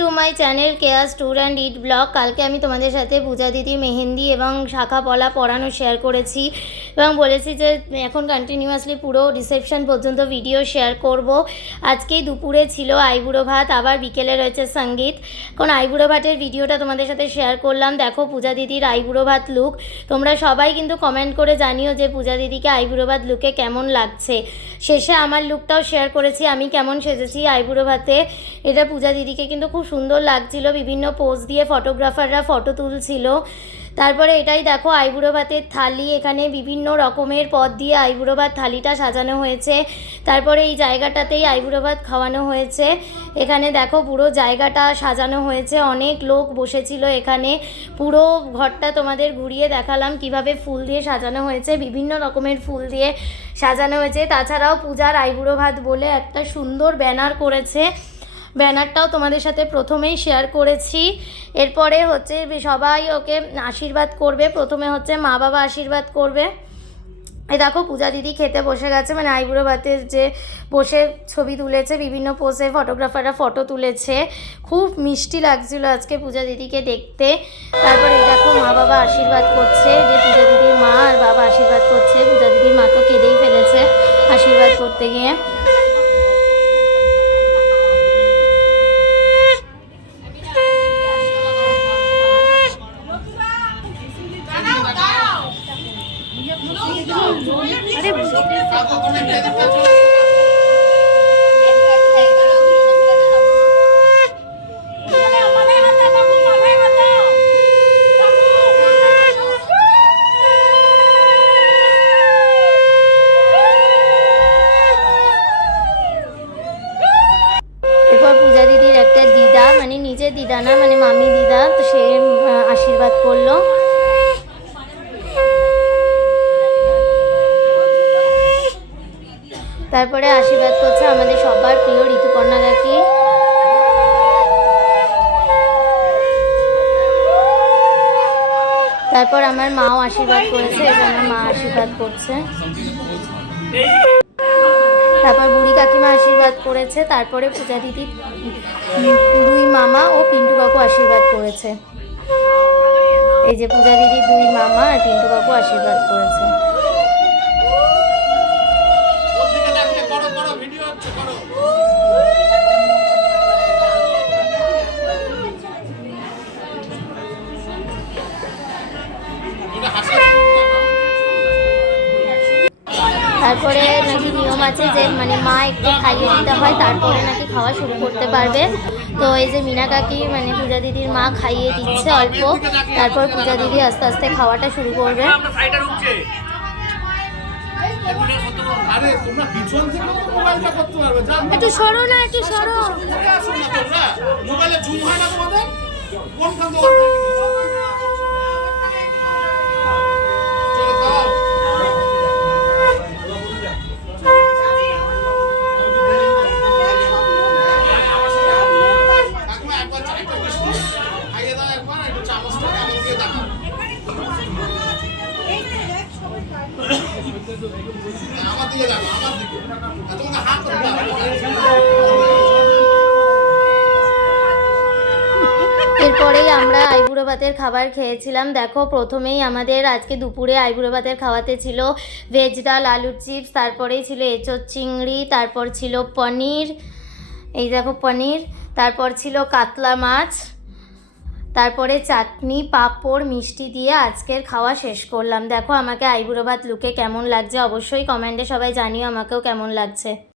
Two my channel chaos tour and eat blog. কালকে আমি তোমাদের সাথে পূজা দিদি মেহেন্দি এবং শাখা পলা পরানো শেয়ার করেছি এবং বলেছি যে এখন কন্টিনিউয়াসলি পুরো রিসেপশন পর্যন্ত ভিডিও শেয়ার করব। আজকেই দুপুরে ছিল আইবুড়ো ভাত, আবার বিকেলে রয়েছে সঙ্গীত। এখন আইবুড়ো ভাতের ভিডিওটা তোমাদের সাথে শেয়ার করলাম। দেখো পূজা দিদির আইবুড়ো ভাত লুক। তোমরা সবাই কিন্তু কমেন্ট করে জানিও যে পূজা দিদিকে আইবুড়ো ভাত লুকে কেমন লাগছে। শেষে আমার লুকটাও শেয়ার করেছি, আমি কেমন সেজেছি আইবুড়ো ভাতে। এটা পূজা দিদিকে কিন্তু খুব সুন্দর লাগছিল, বিভিন্ন পোজ দিয়ে ফটোগ্রাফাররা ফটো তুলছিল। তারপরে এটাই দেখো আইবুড়ো ভাতের থালি, এখানে বিভিন্ন রকমের পদ দিয়ে আইবুড়ো ভাত থালিটা সাজানো হয়েছে। তারপরে এই জায়গাটাতেই আইবুড়ো ভাত খাওয়ানো হয়েছে। এখানে দেখো পুরো জায়গাটা সাজানো হয়েছে, অনেক লোক বসেছিল এখানে। পুরো ঘরটা তোমাদের ঘুরিয়ে দেখালাম কিভাবে ফুল দিয়ে সাজানো হয়েছে, বিভিন্ন রকমের ফুল দিয়ে সাজানো হয়েছে। তাছাড়াও পূজার আইবুড়ো ভাত বলে একটা সুন্দর ব্যানার করেছে, ব্যানারটাও তোমাদের সাথে প্রথমেই শেয়ার করেছি। এরপরে হচ্ছে সবাই ওকে আশীর্বাদ করবে, প্রথমে হচ্ছে মা বাবা আশীর্বাদ করবে। এই দেখো পূজা দিদি খেতে বসে গেছে, মানে আইবুড়ো ভাতের যে বসে ছবি তুলেছে, বিভিন্ন পোজে ফটোগ্রাফাররা ফটো তুলেছে। খুব মিষ্টি লাগছিল আজকে পূজা দিদিকে দেখতে। তারপরে এই দেখো মা বাবা আশীর্বাদ করছে, যে পূজা দিদির মা আর বাবা আশীর্বাদ করছে। পূজা দিদির মা তো কেঁদেই ফেলেছে আশীর্বাদ করতে গিয়ে। এরপর পূজা দিদির একটা দিদা, মানে নিজের দিদা না, মানে মামি দিদা, তো সে আশীর্বাদ করলো। তারপরে আশীর্বাদ করছে আমাদের সবার প্রিয় ঋতুপর্ণা কাকি। তারপর আমার মাও আশীর্বাদ করেছে, এবং আমার মা আশীর্বাদ করছে। তারপর বুড়ি কাকিমা আশীর্বাদ করেছে। তারপরে পূজা দিদি দুই মামা ও পিন্টু কাকু আশীর্বাদ করেছে। এই যে পূজা দিদির দুই মামা আর পিন্টু কাকু আশীর্বাদ করেছে। তারপরে নাকি নিয়ম আছে যে মানে মা একটু খাইয়ে দিতে হয়, তারপরে নাকি খাওয়া শুরু করতে পারবে। তো এই যে মিনা কাকি মানে পূজা দিদির মা খাইয়ে দিচ্ছে অল্প, তারপর পূজা দিদি আস্তে আস্তে খাওয়াটা শুরু করবে। একটু সরো না, একটু সরো। এরপরেই আমরা আইবুড়ো ভাতের খাবার খেয়েছিলাম। দেখো প্রথমেই আমাদের আজকে দুপুরে আইবুড়ো ভাতের খাওয়াতে ছিল ভেজ ডাল, আলুর চিপস, তারপরেই ছিল এঁচোড় চিংড়ি, তারপর ছিল পনির, এই দেখো পনির, তারপর ছিল কাতলা মাছ, তারপরে চাটনি, পাঁপড়, মিষ্টি দিয়ে আজকের খাওয়া শেষ করলাম। দেখো আমাকে আইবুড়ো ভাত লুকে কেমন লাগছে অবশ্যই কমেন্টে সবাই জানিও আমাকেও কেমন লাগছে।